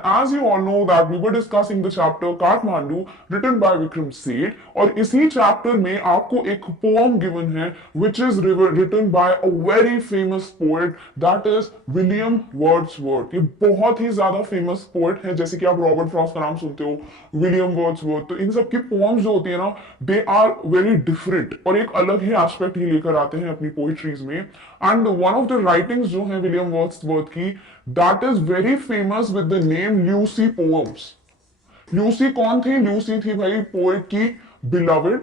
As you all know that we were discussing the chapter Kathmandu written by Vikram Seth और इसी chapter में आपको एक पोम गिवन है which is written by a very famous poet that is William Wordsworth. ये बहुत ही ज्यादा फेमस पोएट है, जैसे कि आप रॉबर्ट फ्रॉस्ट का नाम सुनते हो, विलियम वर्ड्सवर्थ। तो इन सब की पोम्स जो होती है ना, दे आर वेरी डिफरेंट और एक अलग ही एस्पेक्ट ही लेकर आते हैं अपनी पोइट्रीज में। And one of the writings जो है विलियम वर्ड्सवर्थ की, that is very famous with the name Lucy poems. Lucy कौन थी? ल्यूसी थी भाई पोएट की बिलवड,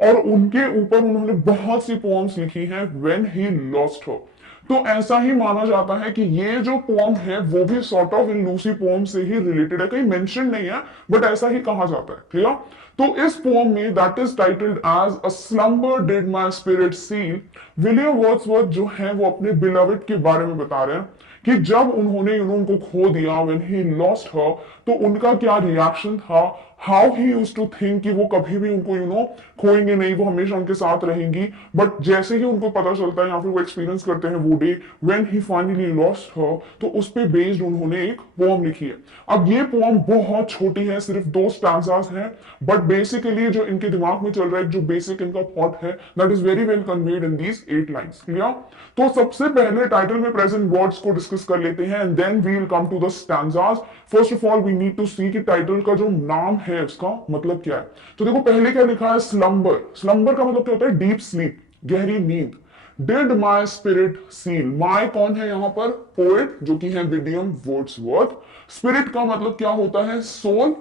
और उनके ऊपर उन्होंने बहुत सी पोएम्स लिखी हैं व्हेन ही लॉस्ट हर। तो ऐसा ही माना जाता है कि ये जो पोएम है वो भी sort of in Lucy poem से ही रिलेटेड है, कहीं मेंशन नहीं है बट ऐसा ही कहा जाता है। क्लियर? तो इस पोएम में that is titled as a slumber did my spirit seal, William Wordsworth जो है वो अपने बिलवड के बारे में बता रहे हैं कि जब उन्होंने उनको खो दिया, व्हेन ही लॉस्ट हर, तो उनका क्या रिएक्शन था, how he used to think कि वो कभी भी उनको खोएंगे नहीं, वो हमेशा उनके साथ रहेंगी। बट जैसे ही उनको पता चलता है या फिर वो एक्सपीरियंस करते हैं वो day when he finally lost her, तो उस पे बेस्ड उन्होंने एक पोएम लिखी है। अब ये पोएम बहुत छोटी है, सिर्फ 2 स्टैंजास हैं, बट बेसिकली जो इनके दिमाग में चल रहा है, जो बेसिक इनका थॉट है, that is very well conveyed in these 8 lines. Clear? तो सबसे पहले टाइटल में प्रेजेंट वर्ड्स को डिस्कस कर लेते हैं and then we will come to the stanzas. First of all we need to see कि टाइटल का जो नाम है उसका मतलब क्या है। तो देखो पहले क्या लिखा है, स्लम्बर। स्लम्बर का मतलब क्या होता है? डीप स्लीप, गहरी नींद। डिड माई स्पिरिट सील, माई कौन है यहां पर? पोएट जो कि है विलियम वर्ड्सवर्थ। स्पिरिट का मतलब क्या होता है? सोल।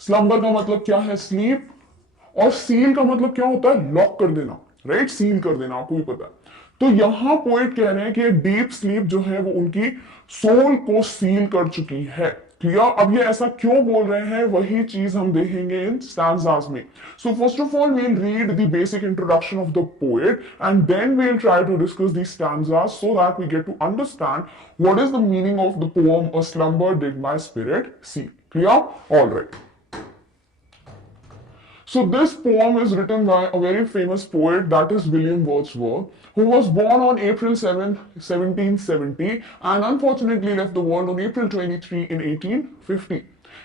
स्लम्बर का मतलब क्या है? स्लीप। और सील का मतलब क्या होता है? लॉक कर देना, राइट? सील कर देना, आपको भी पता है। तो यहां पोएट कह रहे हैं कि डीप स्लीप जो है वो उनकी सोल को सील कर चुकी है। क्लियर? अब ये ऐसा क्यों बोल रहे हैं वही चीज हम देखेंगे इन स्टैंजास में। So first of all we will read the basic introduction of the poet and then we will try to discuss the stanzas so that we get to understand what is the meaning of the poem a slumber did my spirit seal. Clear? All right. So this poem is written by a very famous poet, that is William Wordsworth, who was born on April 7, 1770 and unfortunately left the world on April 23 in 1850.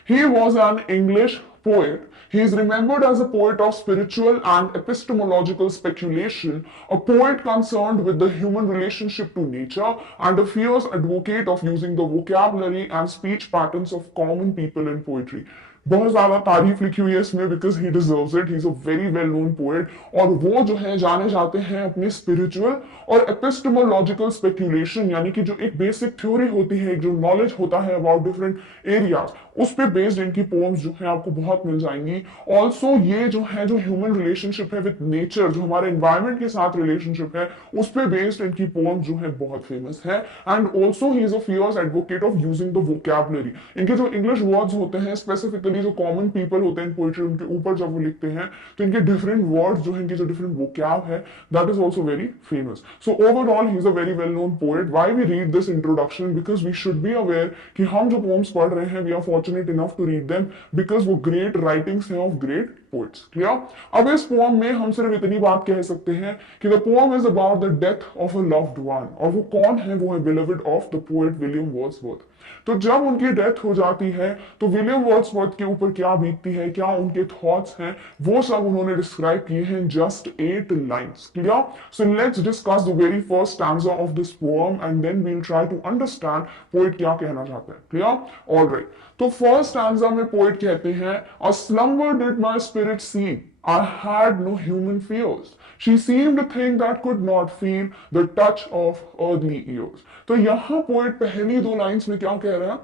He was an English poet. He is remembered as a poet of spiritual and epistemological speculation, a poet concerned with the human relationship to nature, and a fierce advocate of using the vocabulary and speech patterns of common people in poetry. बहुत ज्यादा तारीफ लिखी हुई है इसमें because he deserves it, he is a very well known poet. और वो जो है जाने जाते हैं अपने स्पिरिचुअल और एपिस्टेमोलॉजिकल स्पेक्यूलेशन, यानी कि जो एक बेसिक थ्योरी होती है, एक जो नॉलेज होता है अबाउट डिफरेंट एरियाज, उस पे बेस्ड इनकी पोएम्स जो है आपको बहुत मिल जाएंगी। ऑल्सो ये जो है जो ह्यूमन रिलेशनशिप है विद नेचर, जो हमारे एनवायरमेंट के साथ रिलेशनशिप है, उस पे बेस्ड इनकी पोएम्स जो है बहुत फेमस है। And also he is a fierce advocate of using the vocabulary. इनके जो इंग्लिश वर्ड्स होते हैं, स्पेसिफिकली जो कॉमन पीपल होते हैं पोएट्री, उनके ऊपर जब वो लिखते हैं तो इनके डिफरेंट वर्ड्स जो है, इनके जो डिफरेंट वोकैब है, that is also very famous. So overall he is a very well known poet. Why we read this introduction? Because we should be aware कि हम जो पोएम्स पढ़ रहे हैं, we are fortunate enough to read them because वो great writings हैं of great poets. Clear? अब इस पोएम में हम सिर्फ इतनी बात कह सकते हैं कि the poem is about the death of a loved one, और वो कौन है? वो है beloved of the poet William Wordsworth. तो जब उनकी डेथ हो जाती है तो विलियम वर्ड्सवर्थ के ऊपर क्या बीतती है, क्या उनके थॉट्स हैं, वो सब उन्होंने डिस्क्राइब किए हैं just 8 lines. Clear? So let's discuss the very first stanza of this poem and then we will try to understand poet क्या कहना चाहते हैं। क्लियर? ऑलराइट। तो फर्स्ट स्टैंजा में पोएट कहते हैं, a slumber did my spirit seal, I had no human fears. She seemed a thing that could not feel the touch of earthly ears. तो यहां पोएट पहली 2 लाइंस में क्या कह रहा है?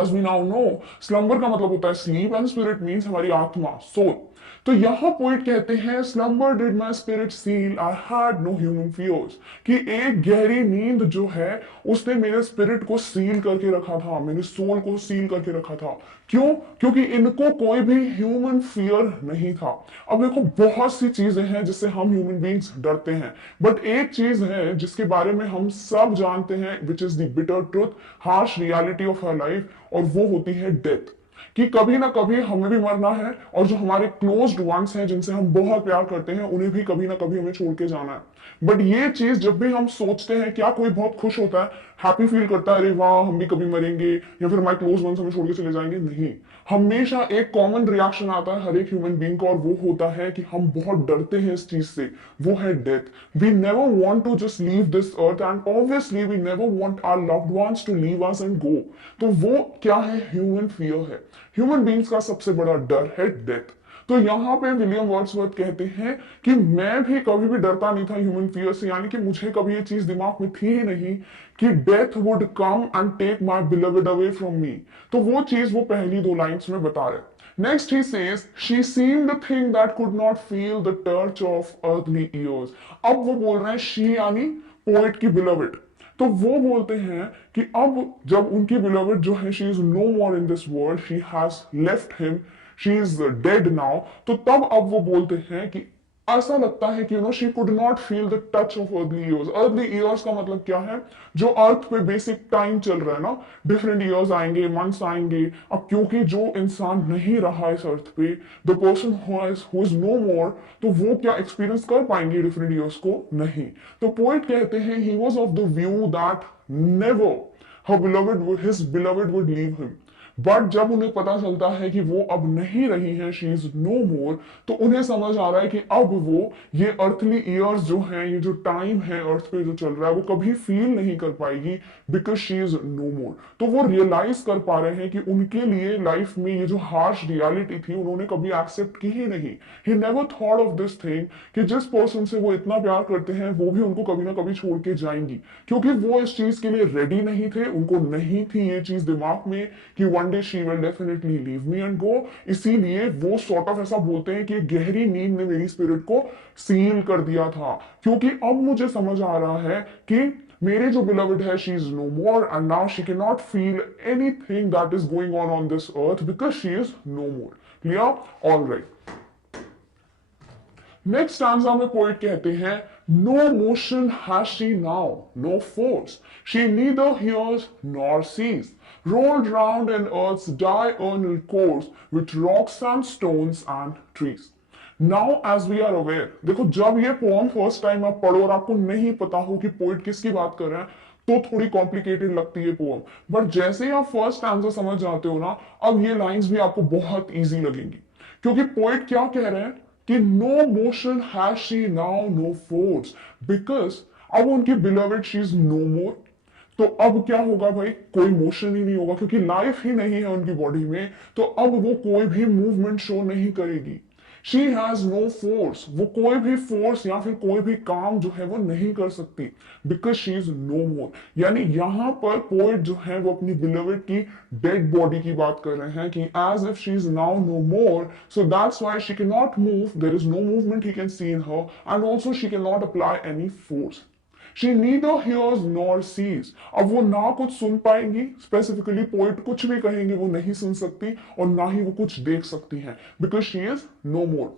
As we now know, slumber का मतलब होता है sleep and spirit means हमारी आत्मा, soul. तो यहां पोएट कहते हैं, slumber did my spirit seal, I had no human fears, कि एक गहरी नींद जो है उसने मेरे स्पिरिट को सील करके रखा था, मेरे सोल को सील करके रखा था। क्यों? क्योंकि इनको कोई भी ह्यूमन फियर नहीं था। अब देखो बहुत सी चीजें हैं जिससे हम ह्यूमन बीइंग्स डरते हैं, बट एक चीज है जिसके बारे में हम सब जानते हैं, which is the bitter truth, harsh reality of our life, और वो होती है डेथ। कि कभी ना कभी हमें भी मरना है, और जो हमारे क्लोज्ड वंस हैं, जिनसे हम बहुत प्यार करते हैं, उन्हें भी कभी ना कभी हमें छोड़ के जाना है। बट ये चीज जब भी हम सोचते हैं, क्या कोई बहुत खुश होता है, हैप्पी फील करता है, अरे वाह हम भी कभी मरेंगे या फिर हमारे क्लोज वंस हमें छोड़ के चले जाएंगे? नहीं। हमेशा एक कॉमन रिएक्शन आता है हर एक ह्यूमन बीइंग को, और वो होता है कि हम बहुत डरते हैं इस चीज से, वो है death. We never want to just leave this earth, and obviously we never want our loved ones to leave us and go. तो वो क्या है? ह्यूमन फियर है। ह्यूमन बीइंग्स का सबसे बड़ा डर है डेथ। तो यहाँ पे विलियम वर्ड्सवर्थ कहते हैं कि मैं भी कभी भी डरता नहीं था ह्यूमन फियर से, यानी कि मुझे कभी ये चीज दिमाग में थी ही नहीं कि death would come and take my beloved away from me. तो वो चीज वो पहली दो लाइंस में बता रहे। Next he says she seemed the thing that could not feel the touch of earthly years. अब वो बोल रहे हैं शी यानी पोएट की बिलवेड। तो वो बोलते हैं कि अब जब उनकी बिलवेड जो है she is no more in this world, she has left him, she is dead now, तो तब अब वो बोलते हैं कि ऐसा लगता है कि she could not feel the touch of early years. Early years का मतलब क्या है? जो अर्थ पे बेसिक टाइम चल रहा है ना, डिफरेंट ईयर्स आएंगे, मंथ्स आएंगे। अब क्योंकि जो इंसान नहीं रहा इस अर्थ पे, the person who is no more, तो वो क्या एक्सपीरियंस कर पाएंगे डिफरेंट ईयर्स को? नहीं। तो पोएट कहते हैं he was of the view that never her beloved his beloved would leave him। But जब उन्हें पता चलता है कि वो अब नहीं रही है, शी इज नो मोर, तो उन्हें समझ आ रहा है कि अब वो ये अर्थली ईयर्स जो है, ये जो टाइम है अर्थ पे जो चल रहा है, वो कभी फील नहीं कर पाएगी, because she is no more. तो वो रियलाइज कर पा रहे हैं कि उनके लिए लाइफ में ये जो हार्श रियलिटी थी, उन्होंने कभी एक्सेप्ट की ही नहीं। He never thought of this thing कि जिस पर्सन से वो इतना प्यार करते हैं, वो भी उनको कभी ना कभी छोड़ के जाएंगी, क्योंकि वो इस चीज के लिए रेडी नहीं थे। उनको नहीं थी ये चीज दिमाग में कि one day she will definitely leave me and go. इसीलिए वो सॉर्ट ऑफ ऐसा बोलते हैं कि गहरी नींद ने मेरी स्पिरिट को सील कर दिया था, क्योंकि अब मुझे समझ आ रहा है कि मेरे जो बिलवेड है, she is no more and now she can not feel anything that is going on this earth because she is no more. Clear? All right. Next stanza में पोएट कहते हैं no motion has she now, no force, she neither hears nor sees, rolled round in earth's diurnal course with rocks and stones and trees। Now as we are aware, देखो जब ये pome first time आप पढ़ो और आपको नहीं पता हो कि पोइट किसकी बात कर रहे हैं, तो थोड़ी कॉम्प्लिकेटेड लगती है पोम। बट जैसे ही आप फर्स्ट आंसर समझ जाते हो ना, अब ये लाइंस भी आपको बहुत इजी लगेंगी, क्योंकि पोइट क्या कह रहे हैं कि no motion has she now, no force, because अब उनकी beloved she is no more. तो अब क्या होगा भाई? कोई मोशन ही नहीं होगा, क्योंकि लाइफ ही नहीं है उनकी बॉडी में, तो अब वो कोई भी मूवमेंट शो नहीं करेगी। शी हैज नो फोर्स, वो कोई भी फोर्स या फिर कोई भी काम जो है वो नहीं कर सकती, बिकॉज शी इज नो मोर। यानी यहां पर पोएट जो है वो अपनी बिलवेड की डेड बॉडी की बात कर रहे हैं कि as if she is now no more, so that's why she can not move, there is no movement he can see in her, and also she can not apply any force. She neither hears nor sees। अब वो ना कुछ सुन पाएंगी, specifically poet कुछ भी कहेंगे वो नहीं सुन सकती, और ना ही वो कुछ देख सकती हैं, because she is no more.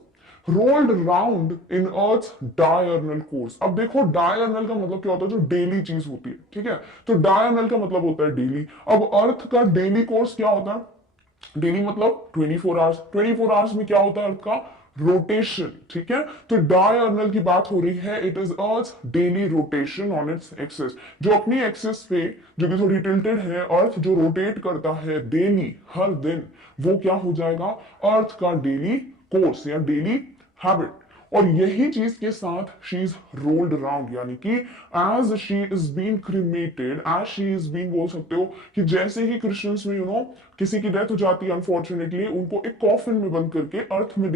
Rolled round in earth diurnal course. अब देखो डायर्नल का मतलब क्या होता है? जो डेली चीज होती है, ठीक है? तो डायर्नल का मतलब होता है डेली। अब अर्थ का डेली कोर्स क्या होता है? डेली मतलब 24 आवर्स। 24 आवर्स में क्या होता है अर्थ का? रोटेशन। ठीक है? तो डायर्नल की बात हो रही है, it is earth daily rotation on its axis. जो अपनी एक्सिस पे जो कि थोड़ी टिल्टेड है, अर्थ जो रोटेट करता है डेली, हर दिन, वो क्या हो जाएगा? अर्थ का डेली कोर्स या डेली हैबिट। और यही चीज के साथ शी इज रोल्ड अराउंड, यानी कि as she is been cremated, as she is been, बोल सकते हो कि जैसे ही क्रिश्चियंस में किसी की डेथ हो जाती है अनफॉर्चुनेटली, उनको एक कॉफिन में बंद करके अर्थ में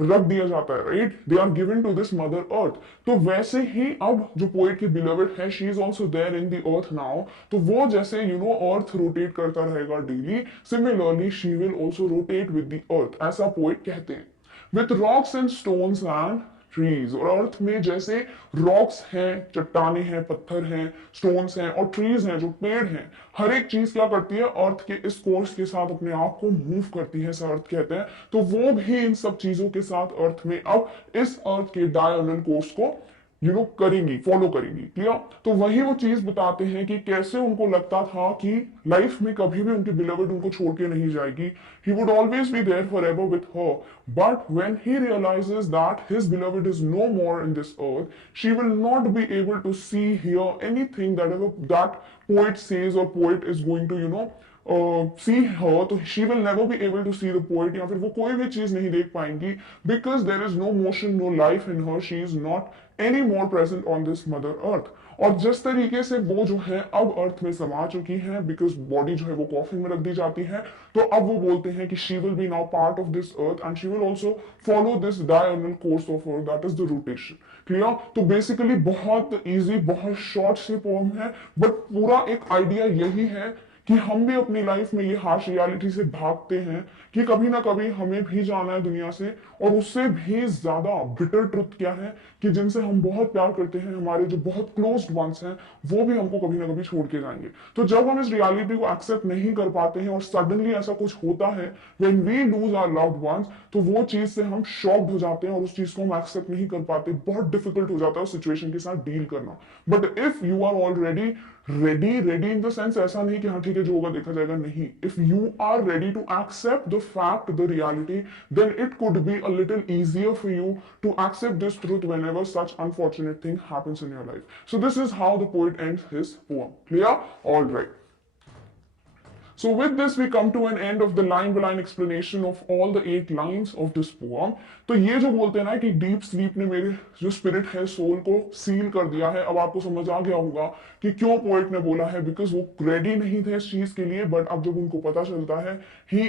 रख दिया जाता है, right? They are given to this mother earth. तो वैसे ही अब जो पोएट की बिलवेड है, she is also there in the earth now. तो वो जैसे अर्थ रोटेट करता रहेगा daily, similarly she will also rotate with the earth, ऐसा पोएट कहते हैं। With rocks and stones and trees, और अर्थ में जैसे रॉक्स हैं, चट्टाने हैं, पत्थर हैं, स्टोन्स हैं, और ट्रीज हैं, जो पेड़ हैं, हर एक चीज क्या करती है? अर्थ के इस कोर्स के साथ अपने आप को मूव करती है, ऐसा अर्थ कहते हैं। तो वो भी इन सब चीजों के साथ अर्थ में अब इस अर्थ के डायर्नल कोर्स को करेंगी, फॉलो करेंगी। क्लियर? तो वही वो चीज बताते हैं कि कैसे उनको लगता था कि लाइफ में कभी भी उनकी बिलोवेड उनको छोड़ के नहीं जाएगी, he would always be there for ever with her, but when he realizes that his beloved is no more in this earth, she will not be able to see hear anything that ever that poet says or poet is going to see her, तो she will never be able to see the poet, या फिर वो कोई भी चीज नहीं देख पाएंगी, because there is no motion, no life in her, she is not any more present on this mother earth। और जिस तरीके से वो जो है अब अर्थ में समा चुकी है, बिकॉज बॉडी जो है वो कॉफिन में रख दी जाती है, तो अब वो बोलते हैं कि she will be now part of this earth and she will also follow this diagonal course of earth, that is the rotation. Clear? तो बेसिकली बहुत इजी, बहुत शॉर्ट सी पोम है, बट पूरा एक आइडिया यही है कि हम भी अपनी लाइफ में ये हार्श रियलिटी से भागते हैं कि कभी ना कभी हमें भी जाना है दुनिया से, और उससे भी ज्यादा बिटर ट्रुथ क्या है कि जिनसे हम बहुत प्यार करते हैं, हमारे जो बहुत क्लोज्ड वंस हैं, वो भी हमको कभी ना कभी छोड़ के जाएंगे। तो जब हम इस रियलिटी को एक्सेप्ट नहीं कर पाते हैं और सडनली ऐसा कुछ होता है when we lose our loved ones, तो वो चीज से हम शॉक्ड हो जाते हैं और उस चीज को हम एक्सेप्ट नहीं कर पाते, बहुत डिफिकल्ट हो जाता है उस सिचुएशन के साथ डील करना। But if you are already ready in the sense, ऐसा नहीं कि हाँ ठीक है जो होगा देखा जाएगा, नहीं, if you are ready to accept the fact, the reality, then it could be a little easier for you to accept this truth whenever such unfortunate thing happens in your life. So this is how the poet ends his poem. Clear? All right. So with this we come to an end of the line by line explanation of all the 8 lines of this poem. तो ये जो बोलते हैं ना कि deep sleep ने मेरे जो स्पिरिट है, सोल को सील कर दिया है, अब आपको समझ आ गया होगा कि क्यों पोएट ने बोला है, बिकॉज वो रेडी नहीं थे इस चीज के लिए, बट अब जब उनको पता चलता है ही